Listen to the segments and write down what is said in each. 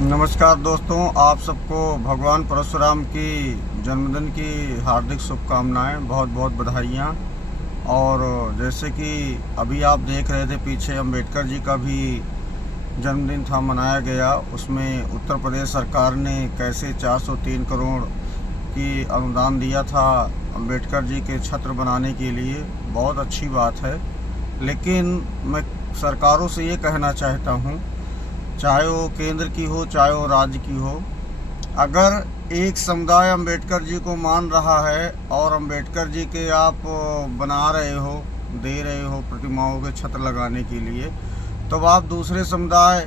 नमस्कार दोस्तों, आप सबको भगवान परशुराम की जन्मदिन की हार्दिक शुभकामनाएं, बहुत बहुत बधाइयाँ। और जैसे कि अभी आप देख रहे थे, पीछे अंबेडकर जी का भी जन्मदिन था, मनाया गया। उसमें उत्तर प्रदेश सरकार ने कैसे 403 करोड़ की अनुदान दिया था अंबेडकर जी के छत्र बनाने के लिए, बहुत अच्छी बात है। लेकिन मैं सरकारों से ये कहना चाहता हूँ, चाहे वो केंद्र की हो चाहे वो राज्य की हो, अगर एक समुदाय अंबेडकर जी को मान रहा है और अंबेडकर जी के आप बना रहे हो, दे रहे हो प्रतिमाओं के छत्र लगाने के लिए, तो आप दूसरे समुदाय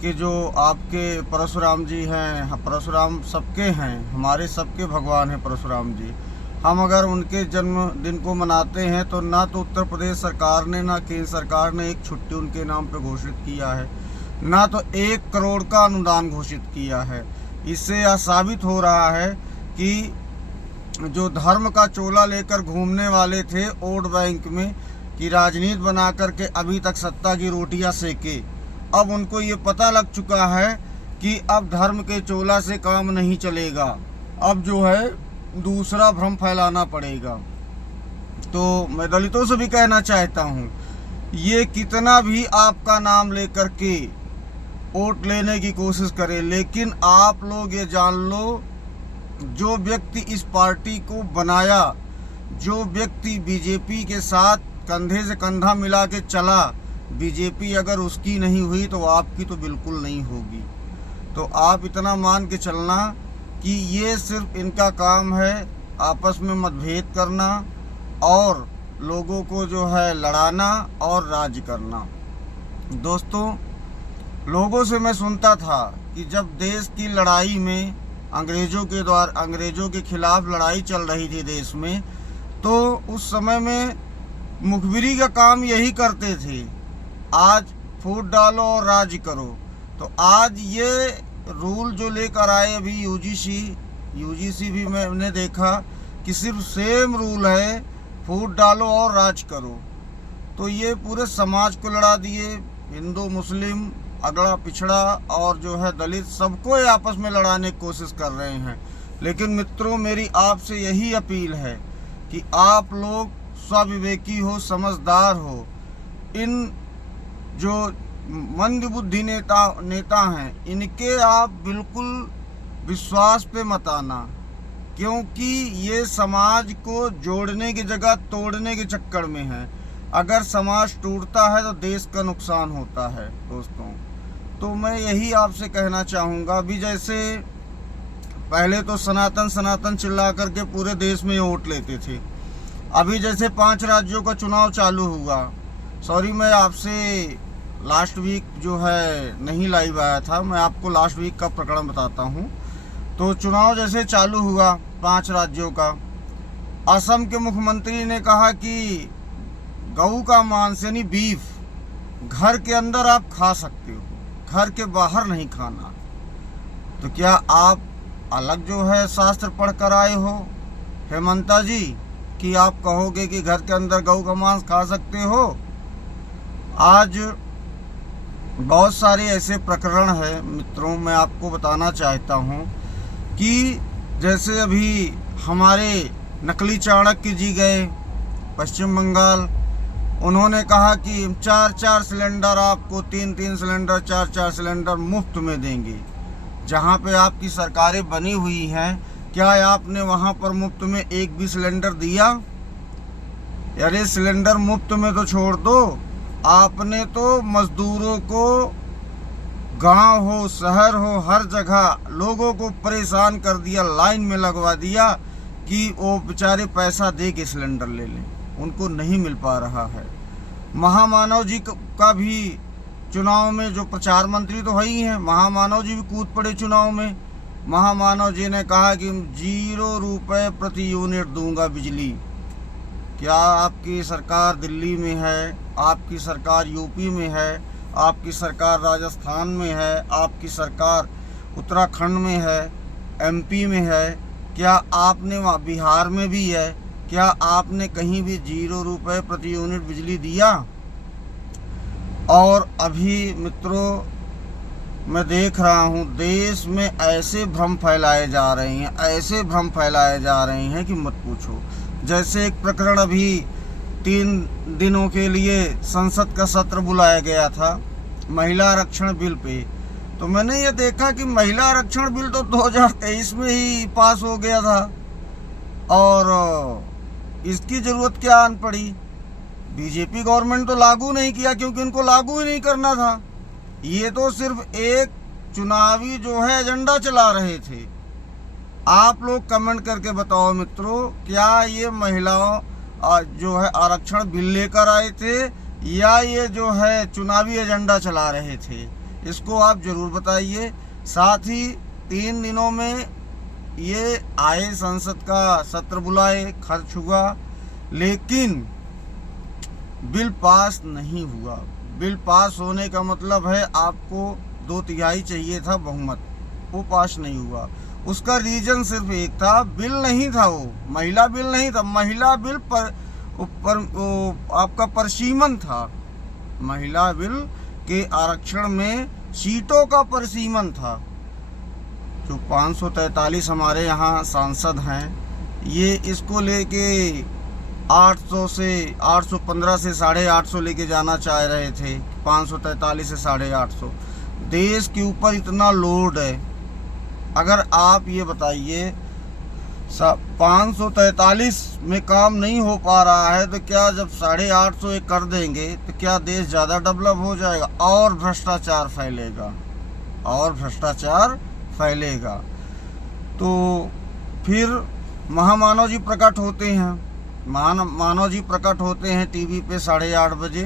के जो आपके परशुराम जी हैं, परशुराम सबके हैं, हमारे सबके भगवान हैं परशुराम जी, हम अगर उनके जन्मदिन को मनाते हैं तो ना तो उत्तर प्रदेश सरकार ने ना केंद्र सरकार ने एक छुट्टी उनके नाम पे घोषित किया है, ना तो 1 करोड़ का अनुदान घोषित किया है। इससे यह साबित हो रहा है कि जो धर्म का चोला लेकर घूमने वाले थे वोट बैंक में, कि राजनीति बना करके अभी तक सत्ता की रोटियां सेके, अब उनको ये पता लग चुका है कि अब धर्म के चोला से काम नहीं चलेगा, अब जो है दूसरा भ्रम फैलाना पड़ेगा। तो मैं दलितों से भी कहना चाहता हूँ, ये कितना भी आपका नाम लेकर के वोट लेने की कोशिश करें, लेकिन आप लोग ये जान लो, जो व्यक्ति इस पार्टी को बनाया, जो व्यक्ति बीजेपी के साथ कंधे से कंधा मिला के चला, बीजेपी अगर उसकी नहीं हुई तो आपकी तो बिल्कुल नहीं होगी। तो आप इतना मान के चलना कि ये सिर्फ इनका काम है आपस में मतभेद करना और लोगों को जो है लड़ाना और राज करना। दोस्तों, लोगों से मैं सुनता था कि जब देश की लड़ाई में अंग्रेज़ों के खिलाफ लड़ाई चल रही थी देश में, तो उस समय में मुखबिरी का काम यही करते थे, आज फूट डालो और राज करो। तो आज ये रूल जो लेकर आए अभी यूजीसी भी मैंने देखा कि सिर्फ सेम रूल है, फूट डालो और राज करो। तो ये पूरे समाज को लड़ा दिए, हिंदू मुस्लिम अगड़ा पिछड़ा और जो है दलित, सबको आपस में लड़ाने की कोशिश कर रहे हैं। लेकिन मित्रों, मेरी आपसे यही अपील है कि आप लोग स्वविवेकी हो, समझदार हो, इन जो मंदबुद्धि नेता हैं, इनके आप बिल्कुल विश्वास पे मत आना, क्योंकि ये समाज को जोड़ने की जगह तोड़ने के चक्कर में है। अगर समाज टूटता है तो देश का नुकसान होता है। दोस्तों, तो मैं यही आपसे कहना चाहूँगा, अभी जैसे पहले तो सनातन चिल्ला करके पूरे देश में वोट लेते थे, अभी जैसे 5 राज्यों का चुनाव चालू हुआ, सॉरी मैं आपसे लास्ट वीक जो है नहीं लाइव आया था, मैं आपको लास्ट वीक का प्रकरण बताता हूँ। तो चुनाव जैसे चालू हुआ 5 राज्यों का, असम के मुख्यमंत्री ने कहा कि गऊ का मांस यानी बीफ घर के अंदर आप खा सकते हो, घर के बाहर नहीं खाना। तो क्या आप अलग जो है शास्त्र पढ़ कर आए हो हेमंता जी, कि आप कहोगे कि घर के अंदर गऊ का मांस खा सकते हो? आज बहुत सारे ऐसे प्रकरण हैं मित्रों, मैं आपको बताना चाहता हूँ कि जैसे अभी हमारे नकली चाणक्य जी गए पश्चिम बंगाल, उन्होंने कहा कि 4-4 सिलेंडर आपको, 3-3 सिलेंडर, 4-4 सिलेंडर मुफ्त में देंगे। जहाँ पे आपकी सरकारें बनी हुई हैं, क्या आपने वहाँ पर मुफ्त में एक भी सिलेंडर दिया? अरे सिलेंडर मुफ्त में तो छोड़ दो, आपने तो मजदूरों को, गांव हो शहर हो हर जगह लोगों को परेशान कर दिया, लाइन में लगवा दिया कि वो बेचारे पैसा दे के सिलेंडर ले लें, उनको नहीं मिल पा रहा है। महामानव जी का भी चुनाव में, जो प्रचार मंत्री तो है ही हैं, महामानव जी भी कूद पड़े चुनाव में। महामानव जी ने कहा कि 0 रुपये प्रति यूनिट दूंगा बिजली। क्या आपकी सरकार दिल्ली में है, आपकी सरकार यूपी में है, आपकी सरकार राजस्थान में है, आपकी सरकार उत्तराखंड में है, एमपी में है, क्या आपने वहाँ बिहार में भी है, क्या आपने कहीं भी 0 रुपये प्रति यूनिट बिजली दिया? और अभी मित्रों, मैं देख रहा हूँ देश में ऐसे भ्रम फैलाए जा रहे हैं, ऐसे भ्रम फैलाए जा रहे हैं कि मत पूछो। जैसे एक प्रकरण अभी 3 दिनों के लिए संसद का सत्र बुलाया गया था महिला आरक्षण बिल पे, तो मैंने ये देखा कि महिला आरक्षण बिल तो 2023 में ही पास हो गया था और इसकी ज़रूरत क्या आन पड़ी। बीजेपी गवर्नमेंट तो लागू नहीं किया क्योंकि उनको लागू ही नहीं करना था। ये तो सिर्फ एक चुनावी जो है एजेंडा चला रहे थे। आप लोग कमेंट करके बताओ मित्रों, क्या ये महिलाओं जो है आरक्षण बिल लेकर आए थे या ये जो है चुनावी एजेंडा चला रहे थे, इसको आप ज़रूर बताइए। साथ ही 3 दिनों में ये आए, संसद का सत्र बुलाए, खर्च हुआ, लेकिन बिल पास नहीं हुआ। बिल पास होने का मतलब है आपको 2/3 चाहिए था बहुमत, वो पास नहीं हुआ। उसका रीज़न सिर्फ एक था, बिल नहीं था, वो महिला बिल नहीं था। महिला बिल आपका परसीमन था। महिला बिल के आरक्षण में सीटों का परसीमन था। जो 543 हमारे यहाँ सांसद हैं, ये इसको लेके 815 से 850 लेके जाना चाह रहे थे। 543 से 850 देश के ऊपर इतना लोड है। अगर आप ये बताइए 543 में काम नहीं हो पा रहा है तो क्या जब 850 कर देंगे तो क्या देश ज़्यादा डेवलप हो जाएगा? और भ्रष्टाचार फैलेगा, और भ्रष्टाचार फैलेगा। तो फिर महामानव जी प्रकट होते हैं, मानव जी प्रकट होते हैं टीवी पे 8:30 बजे।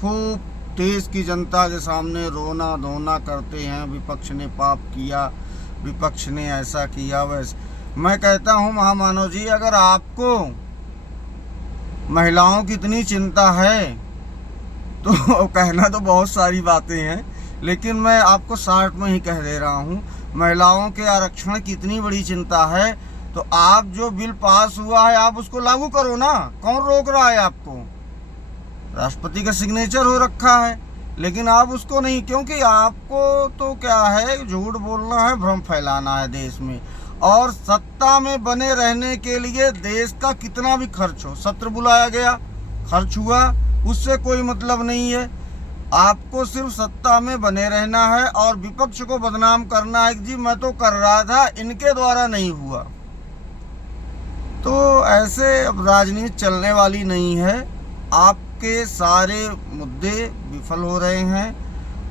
खूब देश की जनता के सामने रोना धोना करते हैं, विपक्ष ने पाप किया, विपक्ष ने ऐसा किया वैसा। मैं कहता हूँ महामानव जी, अगर आपको महिलाओं की इतनी चिंता है तो कहना तो बहुत सारी बातें हैं, लेकिन मैं आपको शॉर्ट में ही कह दे रहा हूँ। महिलाओं के आरक्षण की इतनी बड़ी चिंता है तो आप जो बिल पास हुआ है आप उसको लागू करो ना। कौन रोक रहा है आपको? राष्ट्रपति का सिग्नेचर हो रखा है, लेकिन आप उसको नहीं, क्योंकि आपको तो क्या है, झूठ बोलना है, भ्रम फैलाना है देश में। और सत्ता में बने रहने के लिए देश का कितना भी खर्च हो, सत्र बुलाया गया, खर्च हुआ, उससे कोई मतलब नहीं है। आपको सिर्फ सत्ता में बने रहना है और विपक्ष को बदनाम करना है कि जी मैं तो कर रहा था, इनके द्वारा नहीं हुआ। तो ऐसे अब राजनीति चलने वाली नहीं है। आपके सारे मुद्दे विफल हो रहे हैं।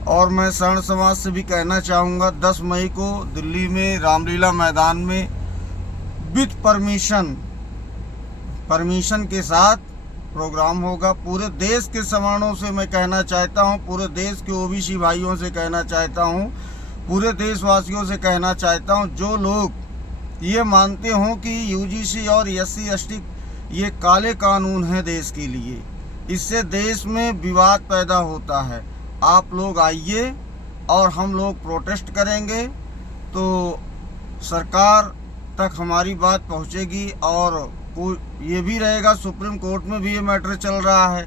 और मैं शरण समाज से भी कहना चाहूँगा, 10 मई को दिल्ली में रामलीला मैदान में विद परमिशन के साथ प्रोग्राम होगा। पूरे देश के सवर्णों से मैं कहना चाहता हूँ, पूरे देश के ओबीसी भाइयों से कहना चाहता हूँ, पूरे देशवासियों से कहना चाहता हूँ, जो लोग ये मानते हों कि यूजीसी और SC ST ये काले कानून हैं देश के लिए, इससे देश में विवाद पैदा होता है। आप लोग आइए और हम लोग प्रोटेस्ट करेंगे तो सरकार तक हमारी बात पहुंचेगी। और ये भी रहेगा, सुप्रीम कोर्ट में भी ये मैटर चल रहा है।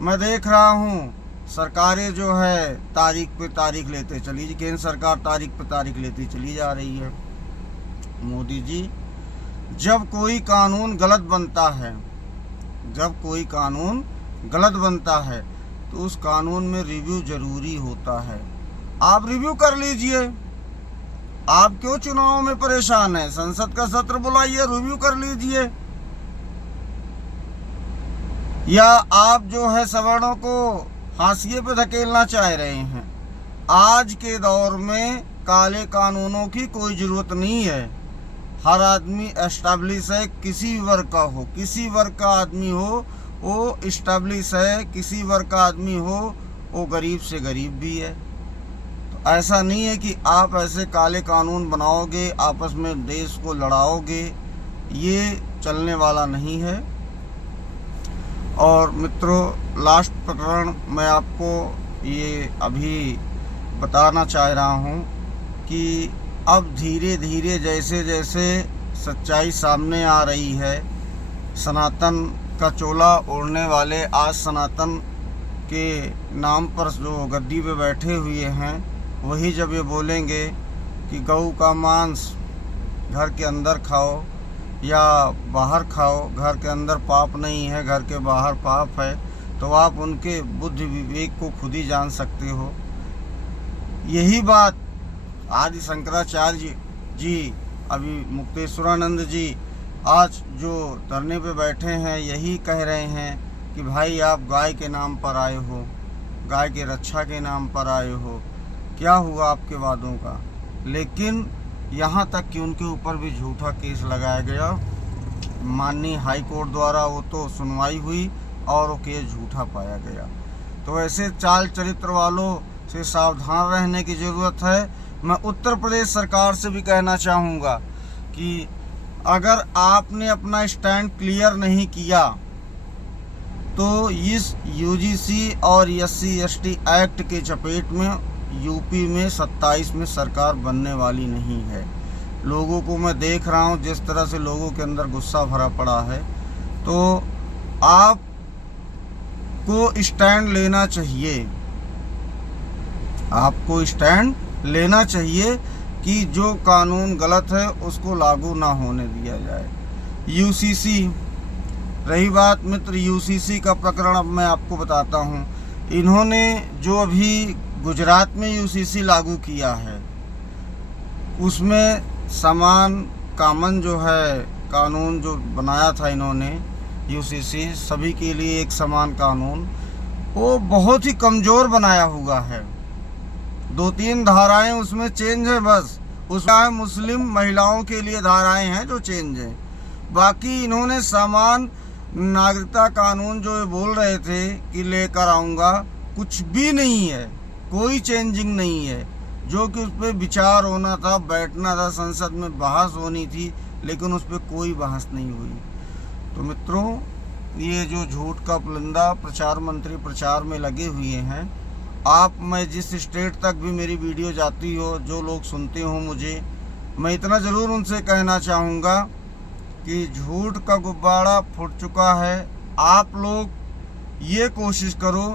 मैं देख रहा हूँ सरकारें जो है तारीख पे तारीख लेते चली, केंद्र सरकार तारीख पे तारीख लेती चली जा रही है। मोदी जी, जब कोई कानून गलत बनता है, जब कोई कानून गलत बनता है तो उस कानून में रिव्यू जरूरी होता है। आप रिव्यू कर लीजिए। आप क्यों चुनाव में परेशान हैं? संसद का सत्र बुलाइए, रिव्यू कर लीजिए। या आप जो है सवर्णों को हाशिए पे धकेलना चाह रहे हैं? आज के दौर में काले कानूनों की कोई ज़रूरत नहीं है। हर आदमी एस्टैब्लिश है, किसी भी वर्ग का हो, किसी वर्ग का आदमी हो वो इस्टेब्लिश है, किसी वर्ग का आदमी हो वो गरीब से गरीब भी है। तो ऐसा नहीं है कि आप ऐसे काले कानून बनाओगे, आपस में देश को लड़ाओगे, ये चलने वाला नहीं है। और मित्रों, लास्ट प्रकरण मैं आपको ये अभी बताना चाह रहा हूँ कि अब धीरे धीरे जैसे जैसे सच्चाई सामने आ रही है, सनातन का चोला ओढ़ने वाले आज सनातन के नाम पर जो गद्दी पे बैठे हुए हैं वही जब ये बोलेंगे कि गऊ का मांस घर के अंदर खाओ या बाहर खाओ, घर के अंदर पाप नहीं है, घर के बाहर पाप है, तो आप उनके बुद्धि विवेक को खुद ही जान सकते हो। यही बात आदि शंकराचार्य जी, अभी मुक्तेश्वरानंद जी आज जो धरने पे बैठे हैं, यही कह रहे हैं कि भाई आप गाय के नाम पर आए हो, गाय के रक्षा के नाम पर आए हो, क्या हुआ आपके वादों का। लेकिन यहाँ तक कि उनके ऊपर भी झूठा केस लगाया गया, माननीय हाई कोर्ट द्वारा वो तो सुनवाई हुई और वो केस झूठा पाया गया। तो ऐसे चाल चरित्र वालों से सावधान रहने की ज़रूरत है। मैं उत्तर प्रदेश सरकार से भी कहना चाहूँगा कि अगर आपने अपना स्टैंड क्लियर नहीं किया तो इस यूजीसी और SC/ST एक्ट के चपेट में यूपी में 27 में सरकार बनने वाली नहीं है। लोगों को मैं देख रहा हूँ जिस तरह से लोगों के अंदर गुस्सा भरा पड़ा है, तो आप को स्टैंड लेना चाहिए, आपको स्टैंड लेना चाहिए कि जो कानून गलत है उसको लागू ना होने दिया जाए। यूसीसी, रही बात मित्र यूसीसी का प्रकरण, अब मैं आपको बताता हूँ। इन्होंने जो अभी गुजरात में यूसीसी लागू किया है, उसमें समान कामन जो है कानून जो बनाया था इन्होंने, यूसीसी सभी के लिए एक समान कानून, वो बहुत ही कमज़ोर बनाया हुआ है। 2-3 धाराएं उसमें चेंज है, बस उसका मुस्लिम महिलाओं के लिए धाराएं हैं जो चेंज है। बाकी इन्होंने समान नागरिकता कानून जो ये बोल रहे थे कि लेकर आऊँगा, कुछ भी नहीं है, कोई चेंजिंग नहीं है। जो कि उस पर विचार होना था, बैठना था, संसद में बहस होनी थी, लेकिन उस पर कोई बहस नहीं हुई। तो मित्रों, ये जो झूठ का पुलिंदा प्रचार मंत्री प्रचार में लगे हुए हैं, आप, मैं जिस स्टेट तक भी मेरी वीडियो जाती हो, जो लोग सुनते हो मुझे, मैं इतना ज़रूर उनसे कहना चाहूँगा कि झूठ का गुब्बारा फूट चुका है। आप लोग ये कोशिश करो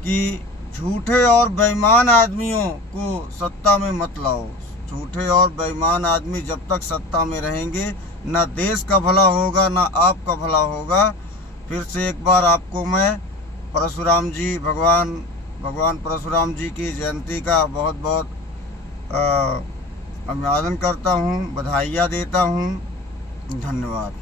कि झूठे और बेईमान आदमियों को सत्ता में मत लाओ। झूठे और बेईमान आदमी जब तक सत्ता में रहेंगे, ना देश का भला होगा, ना आपका भला होगा। फिर से एक बार आपको मैं परशुराम जी, भगवान परशुराम जी की जयंती का बहुत बहुत अभिवादन करता हूँ, बधाइयाँ देता हूँ। धन्यवाद।